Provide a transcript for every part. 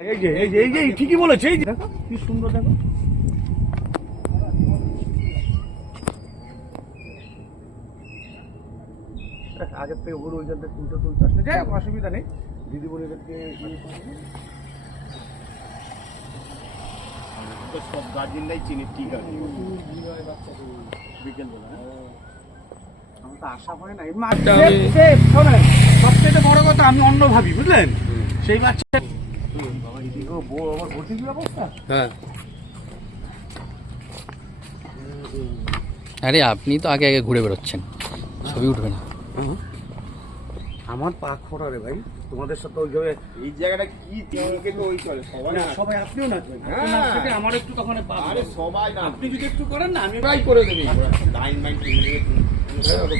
এই যে এই যে এই যে ঠিকই বলেছে, এই যে দেখো কি সুন্দর, দেখো আগের থেকে গরু ওইখান থেকে তুলতে আসতে যাই, অসুবিধা নেই। দিদিমণিদেরকে সব গার্জেনরাই চিনি, ঠিক আছে। বিকেলবেলা আমার তো আশা হয় না। শোনেন, সবচেয়ে বড় কথা আমি অন্য ভাবি, বুঝলেন? সেই বাচ্চা বাবা এদিকে আমার ভর্তি অবস্থা। হ্যাঁ, আরে আপনি তো আগে আগে ঘুরে বেরোচ্ছেন, ছবি উঠবে না। আমার পা খোড়া রে ভাই, তোমাদের সাথে ওইভাবে এই জায়গাটা কি দিকে তো ওই চলে সবাই না, সবাই আপনিও নাচবেন। আমার একটু তখন আরে সবাই না, আপনি যদি একটু করেন না আমি ভাই করে দেবো। লাইন মাইন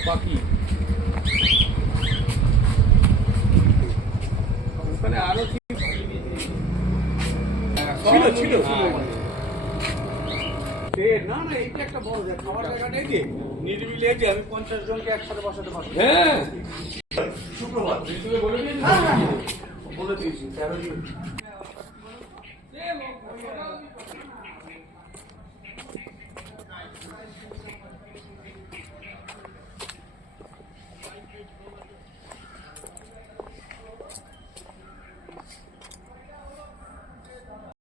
পাখি ওখানে আরো ছিল ছিল না না, এইটা একটা বড় জায়গা, খাবার জায়গাটা এই যে নিরিবিলি, এই যে আমি 50 জনকে একসাথে বসাতে পারবো। হ্যাঁ শুক্রবার বলে দিয়েছি 13 জন।